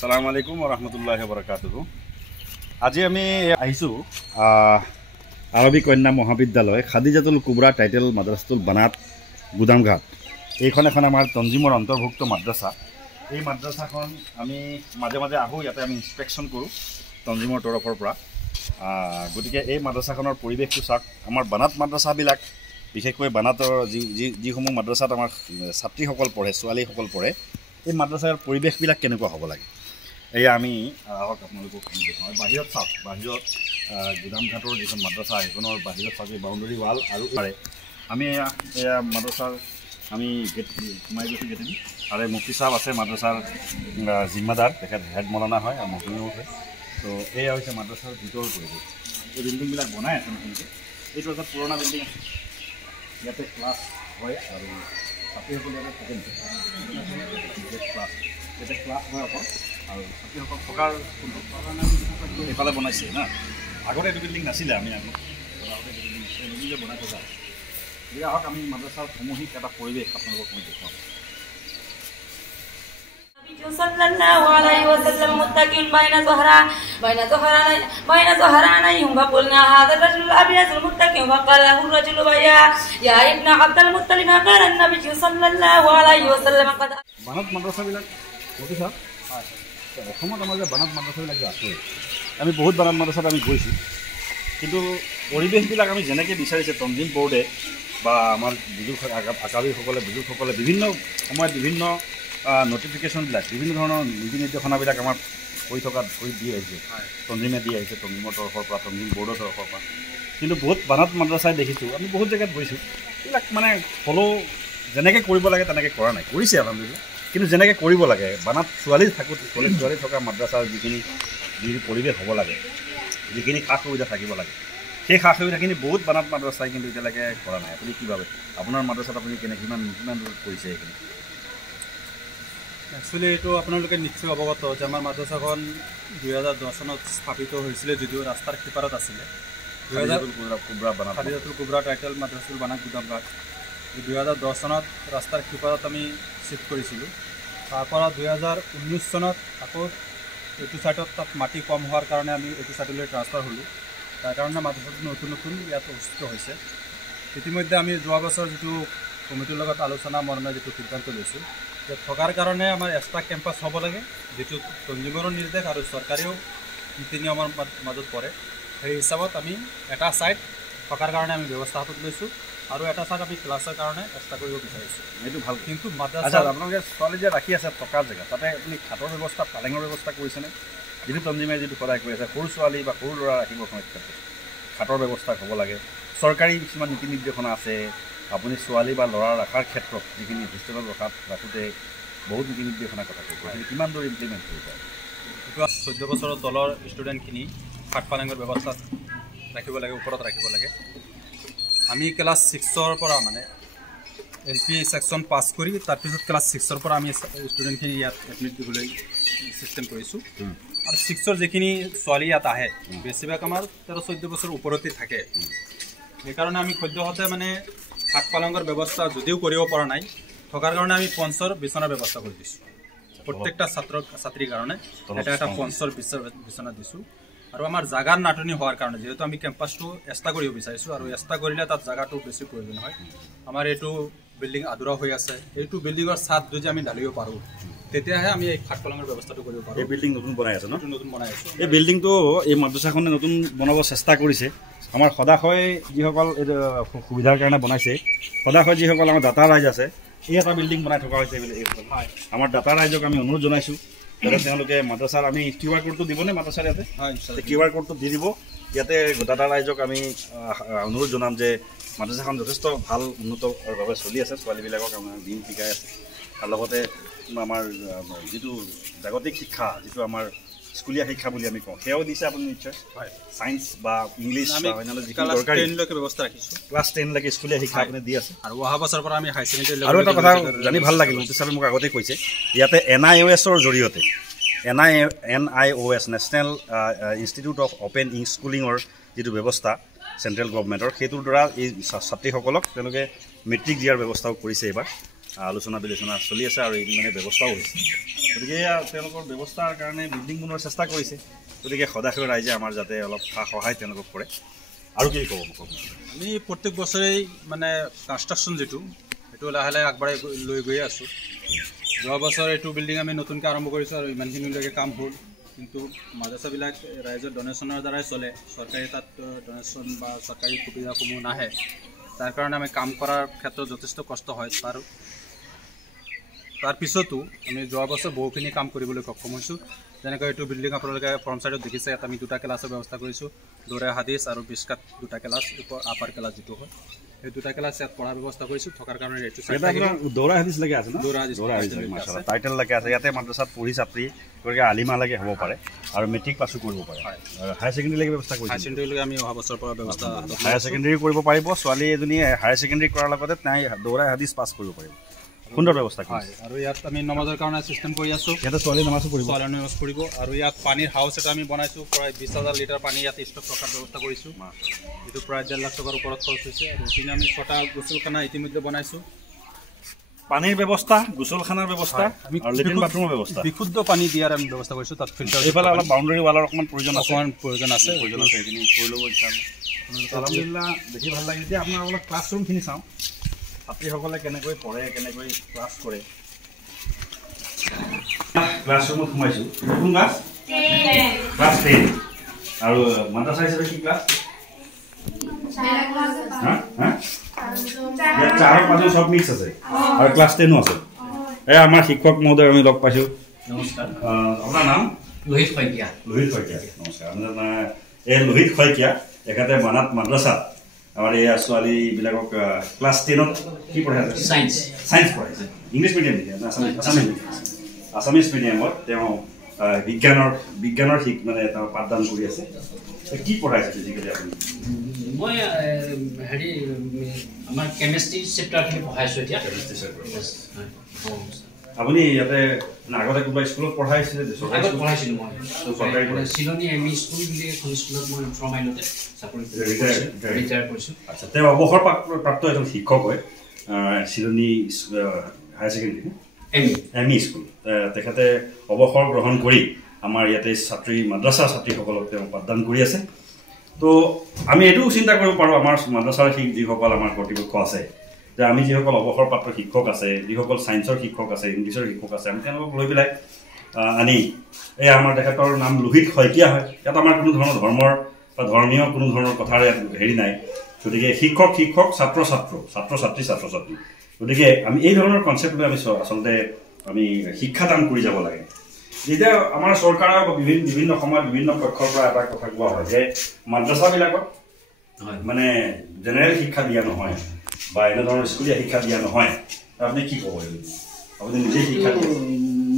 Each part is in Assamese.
আসসালামু আলাইকুম ওয়া ৰাহমাতুল্লাহি ওয়া বাৰাকাতুহু। আজি আমি আহিছোঁ আৰবী কন্যা মহাবিদ্যালয় খাদিজাতুল কুবৰা টাইটেল মাদ্ৰাছাতুল বানাত গুদামঘাট। এইখন এখন আমাৰ তঞ্জিমৰ অন্তৰ্ভুক্ত মাদ্ৰাছা। এই মাদ্ৰাছাখন আমি মাজে মাজে আহোঁ, ইয়াতে আমি ইনস্পেকশ্যন কৰোঁ তঞ্জিমৰ তৰফৰ পৰা। গতিকে এই মাদ্ৰাছাখনৰ পৰিৱেশটো চাওক। আমাৰ বানাত মাদ্ৰাছাবিলাক বিশেষকৈ বানাতৰ যিসমূহ মাদ্ৰাছাত আমাৰ ছাত্ৰীসকল পঢ়ে, ছোৱালীসকল পঢ়ে, এই মাদ্ৰাছাৰ পৰিৱেশবিলাক কেনেকুৱা হ'ব লাগে এয়া আমি আহক আপোনালোকক দেখুৱাওঁ। বাহিৰত চাওক, বাহিৰত গুদামঘাটৰ যিখন মাদ্ৰাছা সেইখনৰ বাহিৰত চাওক বাউণ্ডেৰী ৱাল আৰু পাৰে আমি এয়া মাদ্ৰাছাৰ আমি গেট সোমাই গৈছোঁ গেটেদি। আৰু মুফতি চাহাব আছে মাদ্ৰাছাৰ জিম্মাদাৰ, তেখেত হেড মৌলানা হয় আৰু মহমিও হয়। তো এয়া হৈছে মাদ্ৰাছাৰ ভিতৰৰ পৰিৱেশ। এই বিল্ডিংবিলাক বনাই আছে নতুনকৈ। এইটো এটা পুৰণা বিল্ডিং আছে, ইয়াতে ক্লাছ হয় আৰু ছাত্ৰীসকল ইয়াতে থাকে ক্লাছ, ইয়াতে ক্লাছ হয় অকল আৰু ছাত্ৰীসকল থকাৰ এইফালে বনাইছে না। আগতে এইটো বিল্ডিং নাছিলে, আমি আগতে বিল্ডিং বনাই থকা। গতিকে আহক আমি মাদ্ৰাছাৰ সামূহিক এটা পৰিৱেশ আপোনালোকক মই দেখুৱাম। sallallahu alaihi wasallam muttaqin baina zuhranayhim fa qulna hadha ar-rajul abyad al-muttaqin fa qala lahu ar-rajul ya ibn abd al-muttalib qala an-nabiy sallallahu alaihi wasallam qad বানাত মাদ্ৰাছাবিলাক ক'ত চাওক। অসমত আমাৰ যে বানাত মাদ্ৰাছাবিলাক যে আছে, আমি বহুত বানাত মাদ্ৰাছাত আমি গৈছোঁ, কিন্তু পৰিৱেশবিলাক আমি যেনেকৈ বিচাৰিছে তঞ্জিম বৰ্ডে বা আমাৰ বুজুৰ্গসকলে বিভিন্ন সময়ত বিভিন্ন নটিফিকেশ্যনবিলাক, বিভিন্ন ধৰণৰ নীতি নিৰ্দেশনাবিলাক আমাৰ কৰি দি আহিছে, তঞ্জিমে দি আহিছে, তঞ্জিমৰ তৰফৰ পৰা, তঞ্জিম বৰ্ডৰ তৰফৰ পৰা। কিন্তু বহুত বানাত মাদ্ৰাছাই দেখিছোঁ, আমি বহুত জেগাত গৈছোঁ, এইবিলাক মানে ফ'ল' যেনেকৈ কৰিব লাগে তেনেকৈ কৰা নাই। কৰিছে আলহামদুলিল্লাহ, কিন্তু যেনেকৈ কৰিব লাগে বানাত ছোৱালী থকা মাদ্ৰাছাৰ যিখিনি পৰিৱেশ হ'ব লাগে, যিখিনি সা সুবিধা থাকিব লাগে, সেই সা সুবিধাখিনি বহুত বানাত মাদ্ৰাছাই কিন্তু এতিয়ালৈকে কৰা নাই। আপুনি কি ভাবে আপোনাৰ মাদ্ৰাছাত আপুনি কিমান দূৰ কৰিছে এইখিনি? একচুৱেলি এইটো আপোনালোকে নিশ্চয় অৱগত যে আমাৰ মাদ্ৰাছাখন 2010 চনত স্থাপিত হৈছিলে, যদিও ৰাস্তাৰ সিপাৰত আছিলে। খাদিজাতুল কুবৰা টাইটেল মাদ্ৰাছাতুল বানাত গুদামঘাট 2010 চনত ৰাস্তাৰ সিপাৰত আমি চিফ্ট কৰিছিলোঁ। তাৰপৰা 2019 চনত আকৌ এইটো ছাইডত তাত মাটি কম হোৱাৰ কাৰণে আমি এইটো ছাইডলৈ ট্ৰান্সফাৰ হ'লোঁ। তাৰ কাৰণে মাদ্ৰাছাটো নতুন ইয়াত অনুষ্ঠিত হৈছে। ইতিমধ্যে আমি যোৱা বছৰ যিটো কমিটিৰ লগত আলোচনা মৰ্মে যিটো সিদ্ধান্ত লৈছোঁ যে থকাৰ কাৰণে আমাৰ এক্সট্ৰা কেম্পাছ হ'ব লাগে, যিটো তঞ্জিমৰো নিৰ্দেশ আৰু চৰকাৰেও নীতি নিয়মৰ মাজত পৰে। সেই হিচাপত আমি এটা ছাইড থকাৰ কাৰণে আমি ব্যৱস্থা হাতত লৈছোঁ আৰু এটা ছাইড আমি ক্লাছৰ কাৰণে এক্সট্ৰা কৰিব বিচাৰিছোঁ। এইটো ভাল। কিন্তু মাদ্ৰাছা আপোনালোকে ছোৱালী যে ৰাখি আছে থকাৰ জেগা, তাতে আপুনি খাটৰ ব্যৱস্থা, পালেঙৰ ব্যৱস্থা কৰিছেনে? যিটো তঞ্জিমে যিটো সদায় কৰি আছে, সৰু ছোৱালী বা সৰু ল'ৰা ৰাখিবৰ সময়ত খাটৰ ব্যৱস্থা হ'ব লাগে। চৰকাৰী কিছুমান নীতি নিৰ্দেশনা আছে, আপুনি ছোৱালী বা ল'ৰা ৰখাৰ ক্ষেত্ৰত যিখিনি হোষ্টেলত ৰাখোঁতে বহুত নীতি নিৰ্দেশনাৰ কথা কৈছে, কিমান দূৰ ইমপ্লিমেণ্ট কৰিব পাৰে? এইটো 14 বছৰৰ তলৰ ষ্টুডেণ্টখিনি খাট পালেঙৰ ব্যৱস্থাত ৰাখিব লাগে, ওপৰত ৰাখিব লাগে। আমি ক্লাছ 6ৰ পৰা মানে LP ছেকশ্যন পাছ কৰি তাৰপিছত ক্লাছ 6ৰ পৰা আমি ষ্টুডেণ্টখিনি ইয়াত এডমিট দিবলৈ চিষ্টেম কৰিছোঁ। আৰু 6ৰ যিখিনি ছোৱালী ইয়াত আহে বেছিভাগ আমাৰ 13-14 বছৰ ওপৰতে থাকে। সেইকাৰণে আমি সদ্যহতে মানে খাট পালেঙৰ ব্যৱস্থা যদিও কৰিব পৰা নাই, থকাৰ কাৰণে আমি পঞ্চৰ বিচনাৰ ব্যৱস্থা কৰি দিছোঁ। প্ৰত্যেকটা ছাত্ৰীৰ কাৰণে এটা পঞ্চৰ বিচনা দিছোঁ। আৰু আমাৰ জাগাৰ নাটনি হোৱাৰ কাৰণে, যিহেতু আমি কেম্পাছটো এক্সট্ৰা কৰিব বিচাৰিছোঁ আৰু এক্সট্ৰা কৰিলে তাত জাগাটো বেছি প্ৰয়োজন হয়। আমাৰ এইটো বিল্ডিং আধৰুৱা হৈ আছে, এইটো বিল্ডিঙৰ ছাদ যদি আমি ঢালিব পাৰোঁ তেতিয়াহে আমি এই খাট পালেঙৰ ব্যৱস্থাটো কৰিব পাৰোঁ। এই বিল্ডিং নতুন বনাই আছে, নতুন বনাই আছোঁ। এই বিল্ডিংটো এই মাদ্ৰাছাখনে নতুন বনাব চেষ্টা কৰিছে। আমাৰ সদাশয় যিসকল এইটো সুবিধাৰ কাৰণে বনাইছে, সদাশয় যিসকল আমাৰ দাতা ৰাইজ আছে, এই এটা বিল্ডিং বনাই থকা হৈছে। আমাৰ দাতা ৰাইজক আমি অনুৰোধ জনাইছোঁ যাতে তেওঁলোকে মাদ্ৰাছাৰ আমি QR কোডটো দিবনে মাদ্ৰাছাৰ ইয়াতে? QR কোডটো দি দিব। ইয়াতে দাতা ৰাইজক আমি অনুৰোধ জনাম যে মাদ্ৰাছাখন যথেষ্ট ভাল উন্নতভাৱে চলি আছে, ছোৱালীবিলাকক আমাৰ দিন শিকাই আছে। আৰু লগতে আমাৰ যিটো জাগতিক শিক্ষা, যিটো আমাৰ স্কুলীয়া শিক্ষা বুলি আমি কওঁ, সেয়াও দিছে আপুনি নিশ্চয়। ছায়েন্স বা ইংলিছ বা অন্যান্য যিখিনি দৰকাৰী ব্যৱস্থা ৰাখিছোঁ। ক্লাছ 10লৈকে স্কুলীয়া শিক্ষা আপুনি দি আছে। আৰু অহা বছৰৰ পৰা আমি হাই ছেকেণ্ডেৰী। আৰু এটা কথা জানি ভাল লাগিল, মুফতি চাহাবে মোক আগতে কৈছে, ইয়াতে NIOSৰ জৰিয়তে NIOS national institute of open স্কুলিঙৰ যিটো ব্যৱস্থা চেণ্ট্ৰেল গভৰ্ণমেণ্টৰ, সেইটোৰ দ্বাৰা এই ছাত্ৰীসকলক তেওঁলোকে মেট্ৰিক দিয়াৰ ব্যৱস্থাও কৰিছে এইবাৰ। আলোচনা বিলোচনা চলি আছে আৰু এই মানে ব্যৱস্থাও হৈছে গতিকে তেওঁলোকৰ ব্যৱস্থাৰ কাৰণে বিল্ডিং বনোৱাৰ চেষ্টা কৰিছে গতিকে সদায় ৰাইজে আমাৰ যাতে অলপ সহায় তেওঁলোকক কৰে আৰু কি ক'ব মোক আমি প্ৰত্যেক বছৰেই মানে কনষ্ট্ৰাকশ্যন যিটো সেইটো লাহে লাহে আগবঢ়াই লৈ গৈ আছোঁ যোৱা বছৰ এইটো বিল্ডিং আমি নতুনকৈ আৰম্ভ কৰিছোঁ আৰু ইমানখিনিলৈকে কাম হ'ল কিন্তু মাদ্ৰাছাবিলাক ৰাইজৰ ডনেশ্যনৰ দ্বাৰাই চলে চৰকাৰী তাত ডনেশ্যন বা চৰকাৰী সুবিধাসমূহ নাহে তাৰ কাৰণে আমি কাম কৰাৰ ক্ষেত্ৰত যথেষ্ট কষ্ট হয় তাৰ পিছতো আমি যোৱা বছৰ বহুখিনি কাম কৰিবলৈ সক্ষম হৈছোঁ যেনেকৈ এইটো বিল্ডিং আপোনালোকে ফ্ৰণ্ট ছাইডত দেখিছে ইয়াত আমি 2টা ক্লাছৰ ব্যৱস্থা কৰিছোঁ দৌৰা হাদিছ আৰু বিস্কাত 2টা ক্লাছ আপাৰ ক্লাছ যিটো হয় এই 2টা ক্লাছ ইয়াত পঢ়াৰ ব্যৱস্থা কৰিছোঁ থকাৰ কাৰণে এইটো দৌৰা হাদিছ লাগে আছে দৌৰা হাদিছ মাশাআল্লাহ টাইটেল লাগে আছে ইয়াতে মাদ্ৰাছাত পঢ়ি ছাত্ৰী গতিকে আলিমা লাগে হ'ব পাৰে আৰু মেট্ৰিক পাছো কৰিব পাৰে হায়াৰ ছেকেণ্ডেৰী লাগে ব্যৱস্থা কৰিছে হায়াৰ ছেকেণ্ডেৰীলৈকে আমি অহা বছৰৰ পৰা ব্যৱস্থা হায়াৰ ছেকেণ্ডেৰী কৰিব পাৰিব ছোৱালী এজনী হায়াৰ ছেকেণ্ডেৰী কৰাৰ লগতে তাই দৌৰা হাদিছ পাছ কৰিব পাৰিব সুন্দৰ ব্যৱস্থা কৰিছে আৰু ইয়াত আমি নমাজৰ কাৰণে চিষ্টেম কৰি আছোঁ ইয়াতে ছোৱালী নামাজো কৰিব আৰু ইয়াত পানীৰ হাউচ এটা আমি বনাইছোঁ প্ৰায় 20,000 লিটাৰ পানী ইয়াত ষ্টক ৰখাৰ ব্যৱস্থা কৰিছোঁ যিটো প্ৰায় 1.5 লাখ টকাৰ ওপৰত খৰচ হৈছে আৰু এইখিনি আমি 6টা গোচলখানা ইতিমধ্যে বনাইছোঁ পানীৰ ব্যৱস্থা গোচলখানাৰ ব্যৱস্থা আৰু লেট্ৰিন বাথৰুমৰ ব্যৱস্থা বিশুদ্ধ পানী দিয়াৰ আমি ব্যৱস্থা কৰিছোঁ তাত ফিল্টাৰ এইফালে অলপ বাউণ্ডাৰী ৱালৰ অকণমান প্ৰয়োজন আছে এইখিনি কৰি ল'ব আলহামদুলিল্লাহ দেখি ভাল লাগে এতিয়া আপোনাৰ অলপ ক্লাছৰুমখিনি চাওঁ ছাত্ৰীসকলে কেনেকৈ পঢ়ে কেনেকৈ ক্লাছ কৰে ক্লাছৰুমত সোমাইছোঁ কোন ক্লাছ ক্লাছ 10 আৰু মাদ্ৰাছা হিচাপে কি ক্লাছ ইয়াত 4-5 সব মিক্স আছে আৰু ক্লাছ 10ও আছে আমাৰ শিক্ষক মহোদয় আমি লগ পাইছোঁ নমস্কাৰ আপোনাৰ নাম লোহিত শইকীয়া নমস্কাৰ আপোনাৰ এই লোহিত শইকীয়া এখেতে মানাত মাদ্ৰাছাত আমাৰ এই ছোৱালীবিলাকক ক্লাছ 10ত কি পঢ়াই আছে চায়েন্স পঢ়াইছে ইংলিছ মিডিয়াম নেকি আছামিজ মিডিয়ামত তেওঁ বিজ্ঞানৰ মানে তেওঁ পাঠদান কৰি আছে কি পঢ়াইছে ফিজিকেলি আপুনি মই হেৰি আমাৰ কেমেষ্ট্ৰি চেপ্টাৰখিনি পঢ়াইছোঁ এতিয়া আপুনি ইয়াতে আগতে কোনোবা স্কুলত পঢ়াইছিলে আগত পঢ়াইছিলোঁ মই চিলনী এম ই স্কুল বুলি এখন স্কুলত মই 18 মাইলতে চাকৰি ৰিটায়াৰ কৰিছোঁ আচ্ছা তেওঁ অৱসৰপ্ৰাপ্ত এজন শিক্ষক হয় চিলনী higher secondary M E school তেখেতে অৱসৰ গ্ৰহণ কৰি আমাৰ ইয়াতে মাদ্ৰাছাৰ ছাত্ৰীসকলক তেওঁ পাঠদান কৰি আছে তো আমি এইটোও চিন্তা কৰিব পাৰোঁ আমাৰ মাদ্ৰাছাৰ যিসকল আমাৰ কৰ্তৃপক্ষ আছে যে আমি যিসকল অৱসৰপ্ৰাপ্ত শিক্ষক আছে যিসকল ছায়েন্সৰ শিক্ষক আছে ইংলিছৰ শিক্ষক আছে আমি তেওঁলোকক লৈ পেলাই আনি এই আমাৰ তেখেতৰ নাম লোহিত শইকীয়া হয় ইয়াত আমাৰ কোনো ধৰণৰ ধৰ্মৰ বা ধৰ্মীয় কোনো ধৰণৰ কথাৰ হেৰি নাই গতিকে শিক্ষক ছাত্ৰ ছাত্ৰী গতিকে আমি এই ধৰণৰ কনচেপ্ট লৈ আমি আচলতে আমি শিক্ষাদান কৰি যাব লাগে যেতিয়া আমাৰ চৰকাৰৰ বিভিন্ন সময়ত বিভিন্ন পক্ষৰ পৰা এটা কথা কোৱা হয় যে মাদ্ৰাছাবিলাকত মানে জেনেৰেল শিক্ষা দিয়া নহয় বা এনে ধৰণৰ স্কুলীয়া শিক্ষা দিয়া নহয় আপুনি কি ক'ব আপুনি নিজে শিক্ষা দিয়ে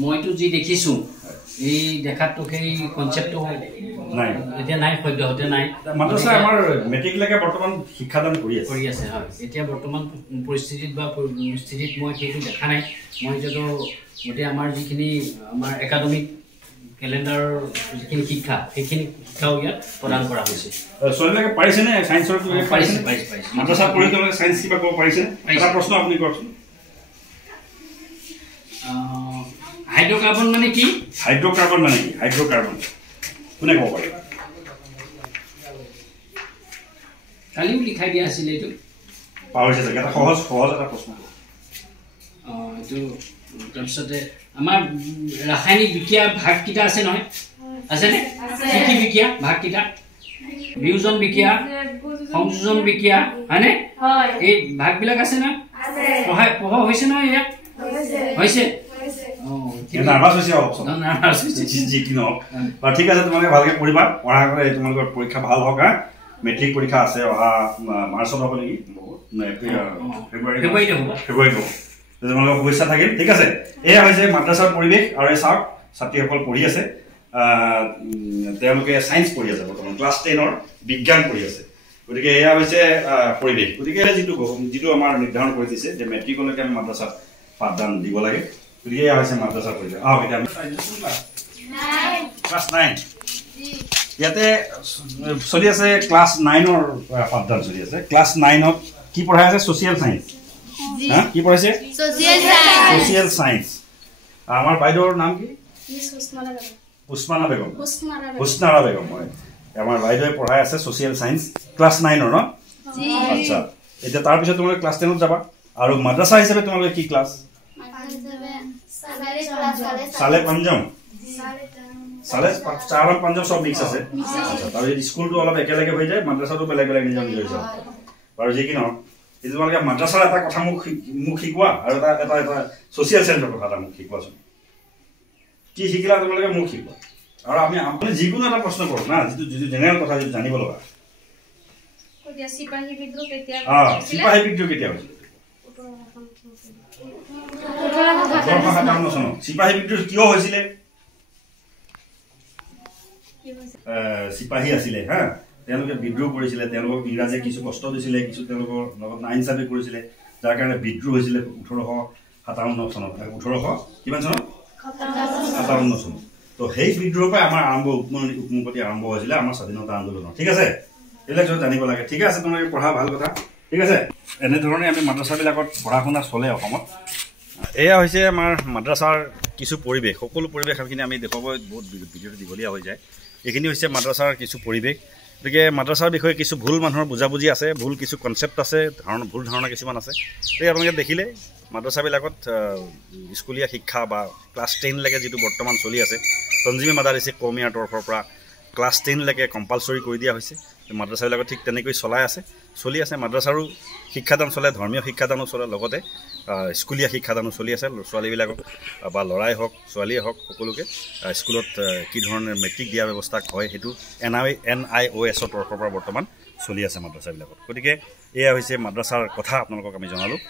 মইতো যি দেখিছোঁ এই দেখাততো সেই কনচেপ্টটো নাই এতিয়া নাই সদ্যহতে নাই মাদ্ৰাছা আমাৰ মেট্ৰিকলৈকে বৰ্তমান শিক্ষাদান কৰি আছে হয় এতিয়া বৰ্তমান পৰিস্থিতিত মই সেইটো দেখা নাই মই যদিও গোটেই আমাৰ যিখিনি আমাৰ একাডেমিক কেলেণ্ডাৰৰ যিখিনি শিক্ষা সেইখিনি শিক্ষাও ইয়াত প্ৰদান কৰা হৈছে ছোৱালীবিলাকে পাৰিছেনে ছায়েন্সৰ পাৰিছে মাদ্ৰাছা পঢ়ি তেওঁলোকে ছায়েন্স কিবা ক'ব পাৰিছে এটা প্ৰশ্ন আপুনি কওকচোন হাইড্ৰ'কাৰ্বন মানে কি হাইড্ৰ'কাৰ্বন কোনে ক'ব পাৰিব কালিও লিখাই দিয়া আছিলে এইটো পাহৰিছে চাগে এটা সহজ এটা প্ৰশ্ন এইটো তাৰপিছতে আমাৰ ৰাসায়নিক বিক্ৰিয়া ভাগকেইটা আছে নহয় আছেনে কি বিক্ৰিয়া ভাগকেইটা বিয়োজন বিক্ৰিয়া সংযোজন বিক্ৰিয়া হয়নে এই ভাগবিলাক আছে না পঢ়া হৈছে নহয় ইয়াত হৈছে ঠিক আছে তোমালোকে ভালকে পঢ়িবা পঢ়া কৰে তোমালোকৰ পৰীক্ষা ভাল হওক মেট্ৰিক পৰীক্ষা আছে অহা মাৰ্চত হ'ব নেকি ফেব্ৰুৱাৰীত হ'ব তোমালোকৰ শুভেচ্ছা থাকিল ঠিক আছে এয়া হৈছে মাদ্ৰাছাৰ পৰিৱেশ আৰু এই চাওক ছাত্ৰীসকল পঢ়ি আছে তেওঁলোকে ছায়েন্স পঢ়ি আছে বৰ্তমান ক্লাছ 10ৰ বিজ্ঞান পঢ়ি আছে গতিকে এয়া হৈছে পৰিৱেশ গতিকে যিটো আমাৰ নিৰ্ধাৰণ কৰি দিছে যে মেট্ৰিকলৈকে আমি মাদ্ৰাছাত পাঠদান দিব লাগে গতিকে এয়া হৈছে মাদ্ৰাছাৰ পৰিৱেশ এতিয়া আমি ক্লাছ 9 ইয়াতে চলি আছে ক্লাছ 9ৰ পাঠদান চলি আছে ক্লাছ 9ত কি পঢ়াই আছে ছ'চিয়েল ছায়েন্স হা কি পঢ়াইছে সোশ্যাল সায়েন্স সোশ্যাল সায়েন্স আমাৰ বাইদেউৰ নাম কি মিস উসমানা বেগম উসমানা বেগম উসমানা হুসনাৰা বেগম হয় আমাৰ বাইদেউৱে পঢ়াই আছে সোশ্যাল সায়েন্স ক্লাছ 9 ন জি আচ্ছা এতিয়া তাৰ পিছত তোমালোকে ক্লাছ 10 ত যাবা আৰু মাদ্ৰাসা হিচাপে তোমালোকে কি ক্লাছ সালে পঞ্চম সালে চাৰম পঞ্চম সব মিক্স আছে আচ্ছা তাৰ স্কুলটো অলপ একেলগে হৈ যায় মাদ্ৰাসাটো বেলেগ বেলেগ নিজৰ নিজৰ হিচাপে আৰু যি কি নহওক এইটো তোমালোকে মাদ্ৰাসাৰ এটা কথা মোক শিকোৱা আৰু এটা সোশ্যাল সায়েন্সৰ কথা এটা মোক শিকোৱাচোন কি শিকিলা তোমালোকে মোক শিকোৱা আৰু আপুনি যিকোনো এটা প্ৰশ্ন কৰক না যিটো জেনেৰেল কথা যিটো জানিব লগা সিপাহী বিদ্ৰোহ কেতিয়া সিপাহী বিদ্ৰোহ কেতিয়া হৈছিল 1857 চনত সিপাহী বিদ্ৰোহ কিয় হৈছিলে সিপাহী আছিলে হা তেওঁলোকে বিদ্ৰোহ কৰিছিলে তেওঁলোকক ইংৰাজীয়ে কিছু কষ্ট দিছিলে কিছু তেওঁলোকৰ লগত নাইনচাফি কৰিছিলে যাৰ কাৰণে বিদ্ৰোহ হৈছিলে 1857 চনত 1800 কিমান চনত 57 চনত তো সেই বিদ্ৰোহৰ পৰা আমাৰ উপমুখতি আৰম্ভ হৈছিলে আমাৰ স্বাধীনতা আন্দোলন ঠিক আছে এইবিলাক জানিব লাগে ঠিক আছে তোমালোকে পঢ়া ভাল কথা ঠিক আছে এনেধৰণে আমি মাদ্ৰাসাবিলাকত পঢ়া শুনা চলে অসমত এয়া হৈছে আমাৰ মাদ্ৰাসাৰ কিছু পৰিৱেশ সকলো পৰিৱেশ এইখিনি আমি দেখুৱাব বহুত ভিডিঅ'টো দীঘলীয়া হৈ যায় এইখিনি হৈছে মাদ্ৰাসাৰ কিছু পৰিৱেশ গতিকে মাদ্ৰাসাৰ বিষয়ে কিছু ভুল মানুহৰ বুজাবুজি আছে ভুল কিছু কনচেপ্ট আছে ভুল ধাৰণা কিছুমান আছে গতিকে আপোনালোকে দেখিলে মাদ্ৰাসাবিলাকত স্কুলীয়া শিক্ষা বা ক্লাছ 10 লৈকে যিটো বৰ্তমান চলি আছে তঞ্জিমে মাদাৰিছে কৌমিয়াৰ তৰফৰ পৰা ক্লাছ 10 লৈকে কম্পালচৰি কৰি দিয়া হৈছে মাদ্ৰাসাবিলাকত ঠিক তেনেকৈ চলি আছে মাদ্ৰাসাৰো শিক্ষাদান চলে ধৰ্মীয় শিক্ষাদানো চলে লগতে স্কুলীয়া শিক্ষাদানো চলি আছে ছোৱালীবিলাকক বা ল'ৰাই হওক ছোৱালীয়ে হওক সকলোকে স্কুলত কি ধৰণৰ মেট্ৰিক দিয়াৰ ব্যৱস্থা হয় সেইটো NIOS তৰফৰ পৰা বৰ্তমান চলি আছে মাদ্ৰাসাবিলাকত গতিকে এয়া হৈছে মাদ্ৰাসাৰ কথা আপোনালোকক আমি জনালোঁ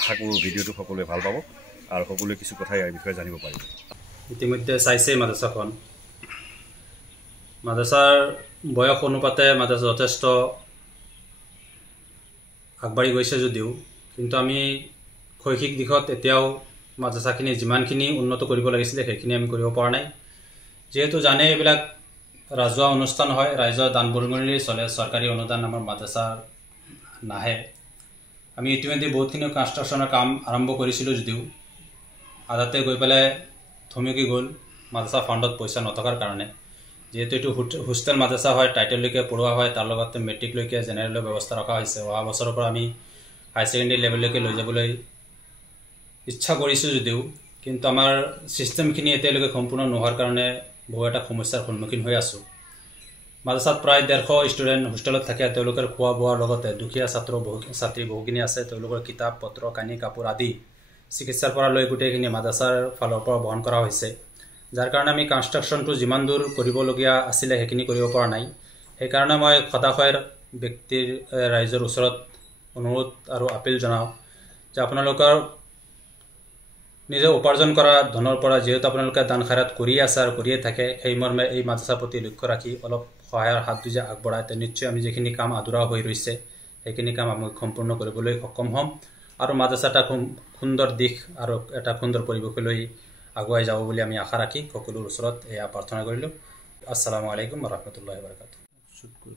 আশা কৰোঁ ভিডিঅ'টো সকলোৱে ভাল পাব আৰু সকলোৱে কিছু কথা ইয়াৰ বিষয়ে জানিব পাৰিব ইতিমধ্যে চাইছে মাদ্ৰাসাখন মাদ্ৰাসাৰ বয়স অনুপাতে মাদ্ৰাসা যথেষ্ট আগবাঢ়ি গৈছে যদিও কিন্তু আমি শৈক্ষিক দিশত এতিয়াও মাদ্ৰাসাখিনি যিমানখিনি উন্নত কৰিব লাগিছিলে সেইখিনি আমি কৰিব পৰা নাই যেহেতু জানে এইবিলাক ৰাজহুৱা অনুষ্ঠান হয় ৰাইজৰ দান বৰঙণিৰে চলে চৰকাৰী অনুদান আমাৰ মাদ্ৰাসাৰ নাহে আমি ইতিমধ্যে বহুতখিনি কনষ্ট্ৰাকশ্যনৰ কাম আৰম্ভ কৰিছিলোঁ যদিও আধাতে গৈ পেলাই থমকি গ'ল মাদ্ৰাসা ফাণ্ডত পইচা নথকাৰ কাৰণে যেহেতু এইটো হোষ্টেল মাদ্ৰাসা হয় টাইটেললৈকে পঢ়োৱা হয় তাৰ লগতে মেট্ৰিকলৈকে জেনেৰেলৰ ব্যৱস্থা ৰখা হৈছে অহা বছৰৰ পৰা আমি হাই ছেকেণ্ডেৰী লেভেললৈকে লৈ যাবলৈ ইচ্ছা কৰিছোঁ যদিও কিন্তু আমাৰ ছিষ্টেমখিনি এতিয়ালৈকে সম্পূৰ্ণ নোহোৱাৰ কাৰণে বহু এটা সমস্যাৰ সন্মুখীন হৈ আছোঁ মাদ্ৰাসাত প্ৰায় 150 ষ্টুডেণ্ট হোষ্টেলত থাকে তেওঁলোকৰ খোৱা বোৱাৰ লগতে দুখীয়া ছাত্ৰী বহুখিনি আছে তেওঁলোকৰ কিতাপ পত্ৰ কানি কাপোৰ আদি চিকিৎসাৰ পৰা লৈ গোটেইখিনি মাদ্ৰাসাৰ ফালৰ পৰা বহন কৰা হৈছে যাৰ কাৰণে আমি কনষ্ট্ৰাকশ্যনটো যিমান দূৰ কৰিবলগীয়া আছিলে সেইখিনি কৰিব পৰা নাই সেইকাৰণে মই হতাশাৰ ব্যক্তিৰ ৰাইজৰ ওচৰত অনুৰোধ আৰু আপিল জনাওঁ যে আপোনালোকৰ নিজে উপাৰ্জন কৰা ধনৰ পৰা যেহেতু আপোনালোকে দান খায়ৰাত কৰি আছে আৰু কৰিয়ে থাকে সেই মৰ্মে এই মাদ্ৰাসাৰ প্ৰতি লক্ষ্য ৰাখি অলপ সহায়ৰ হাত দুজা আগবঢ়ায় তে নিশ্চয় আমি যিখিনি কাম আধৰুৱা হৈ ৰৈছে সেইখিনি কাম আমি সম্পূৰ্ণ কৰিবলৈ সক্ষম হ'ম আৰু মাদ্ৰাসা এটা সুন্দৰ দিশ আৰু এটা সুন্দৰ পৰিৱেশলৈ আগুৱাই যাব বুলি আমি আশা ৰাখি সকলোৰ ওচৰত এয়া প্ৰাৰ্থনা কৰিলোঁ। আসসালামু আলাইকুম ওয়া ৰাহমাতুল্লাহি ওয়া বাৰাকাতুহু।